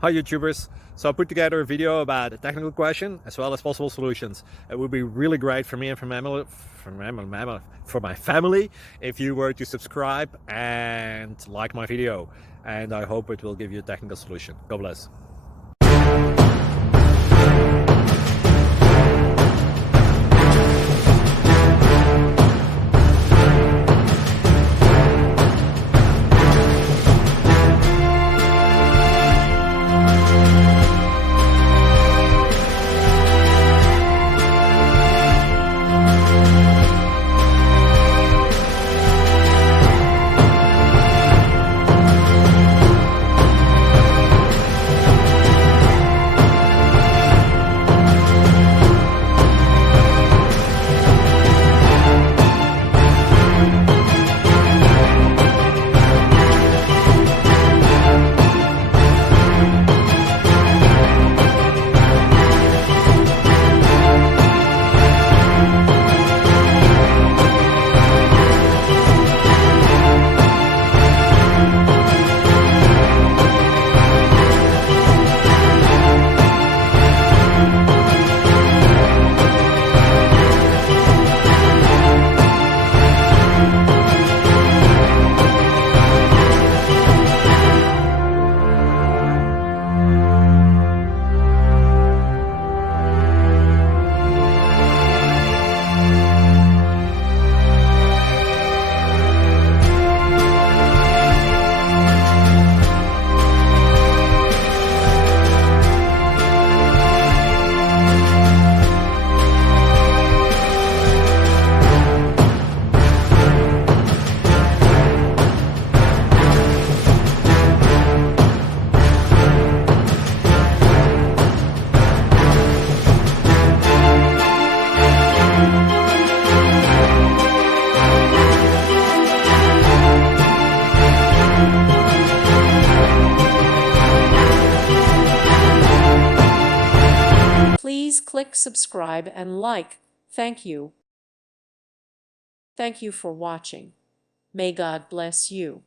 Hi YouTubers. So I put together a video about a technical question as well as possible solutions. It would be really great for me and for my family if you were to subscribe and like my video. And I hope it will give you a technical solution. God bless. Please click subscribe and like. Thank you. Thank you for watching. May God bless you.